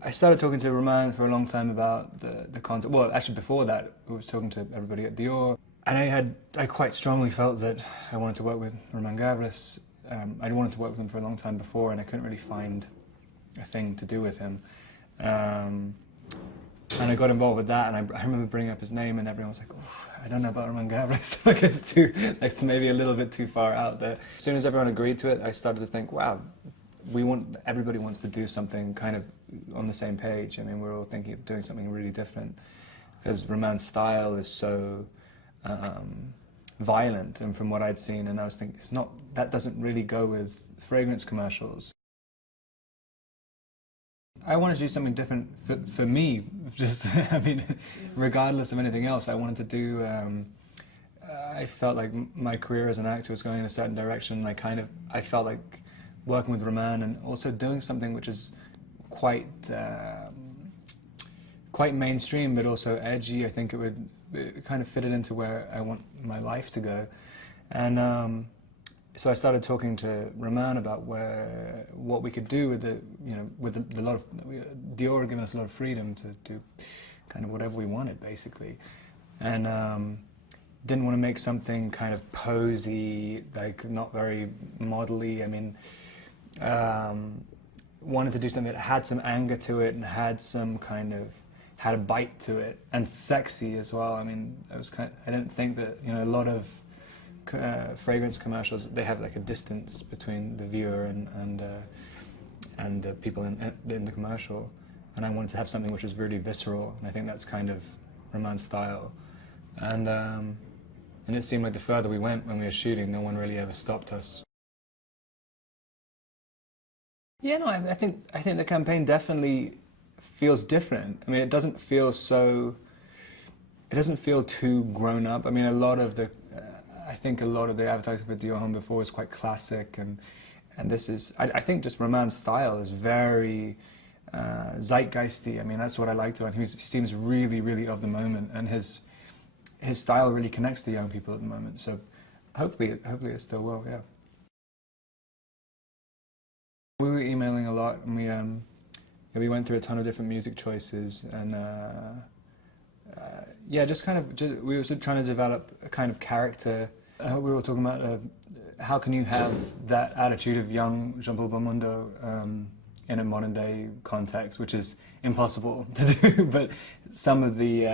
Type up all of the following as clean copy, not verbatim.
I started talking to Roman for a long time about the concept. Well, actually before that, I was talking to everybody at Dior. And I quite strongly felt that I wanted to work with Roman Gavras. I'd wanted to work with him for a long time before, and I couldn't really find a thing to do with him. And I got involved with that, and I remember bringing up his name, and everyone was like, "Oh, I don't know about Roman Gavras." Like it's maybe a little bit too far out there. As soon as everyone agreed to it, I started to think, wow, everybody wants to do something kind of on the same page. I mean, we're all thinking of doing something really different because Roman's style is so violent, and from what I'd seen, and I was thinking, that doesn't really go with fragrance commercials. I wanted to do something different for me, just, I mean, regardless of anything else. I wanted to do, I felt like my career as an actor was going in a certain direction, and I felt like working with Roman and also doing something which is quite mainstream, but also edgy. I think it kind of fitted into where I want my life to go. And so I started talking to Roman about what we could do with a lot of Dior had given us a lot of freedom to do kind of whatever we wanted, basically, and didn't want to make something kind of posy, like not very modelly. I mean, wanted to do something that had some anger to it and had a bite to it, and sexy as well. I mean, I didn't think that a lot of fragrance commercials, they have like a distance between the viewer and the people in the commercial, and I wanted to have something which was really visceral, and I think that's kind of Roman's style, and it seemed like the further we went when we were shooting, no one really ever stopped us. Yeah, no, I think the campaign definitely feels different. I mean, it doesn't feel too grown up. I mean, I think a lot of the advertising for Dior Home before was quite classic, and this is, I think just Roman's style is very zeitgeisty. I mean, that's what I liked about him. He seems really, really of the moment, and his style really connects to young people at the moment. So hopefully it still will, yeah. We were emailing a lot, and we went through a ton of different music choices, and yeah, we were trying to develop a kind of character. We were talking about how can you have that attitude of young Jean-Paul Belmondo in a modern day context, which is impossible to do, but some of the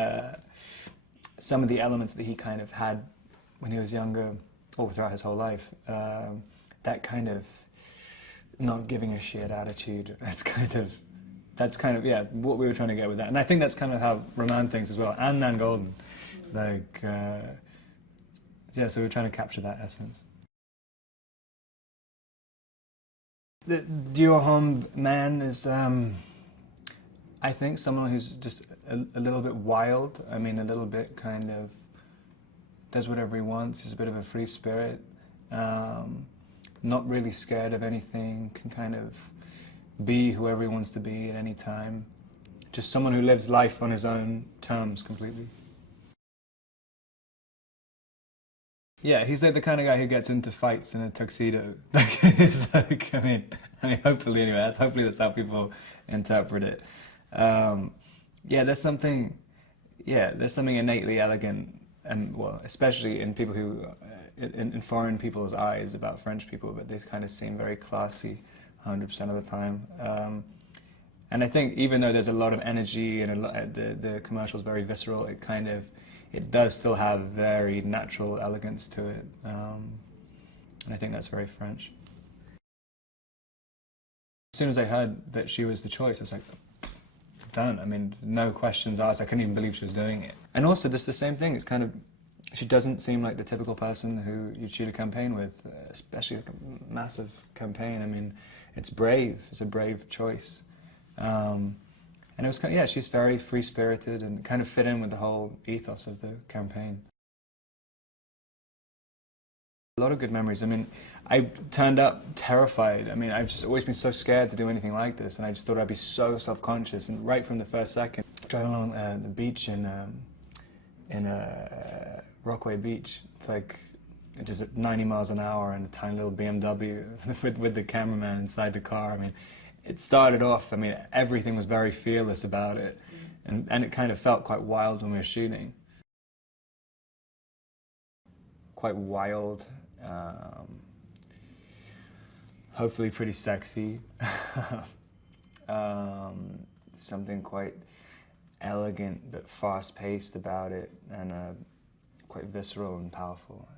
elements that he kind of had when he was younger, or throughout his whole life, that kind of not giving a shit attitude, that's kind of, yeah, what we were trying to get with that. And I think that's kind of how Roman thinks as well, and Nan Golden. Like, yeah, so we were trying to capture that essence. The Dior Homme man is, I think, someone who's just a little bit wild. I mean, a little bit kind of does whatever he wants. He's a bit of a free spirit. Not really scared of anything, can kind of be whoever he wants to be at any time. Just someone who lives life on his own terms completely. Yeah, he's like the kind of guy who gets into fights in a tuxedo. It's like, I mean, hopefully anyway, hopefully that's how people interpret it. Yeah, there's something innately elegant, and well, especially in people who, in foreign people's eyes about French people, but they kind of seem very classy 100% of the time. And I think even though there's a lot of energy and the commercial's very visceral, it does still have very natural elegance to it. And I think that's very French. As soon as I heard that she was the choice, I was like, done. I mean, no questions asked. I couldn't even believe she was doing it. And also, just the same thing. It's kind of, she doesn't seem like the typical person who you'd shoot a campaign with, especially like a massive campaign. I mean, it's brave. It's a brave choice. And it was kind of, yeah, she's very free-spirited and kind of fit in with the whole ethos of the campaign. A lot of good memories. I mean, I turned up terrified. I mean, I've just always been so scared to do anything like this, and I just thought I'd be so self-conscious. And right from the first second, driving along the beach in Rockaway Beach, it's like just at 90 miles an hour in a tiny little BMW with the cameraman inside the car. I mean, it started off, I mean, everything was very fearless about it, and it kind of felt quite wild when we were shooting. Quite wild, hopefully pretty sexy, something quite elegant but fast-paced about it, and quite visceral and powerful.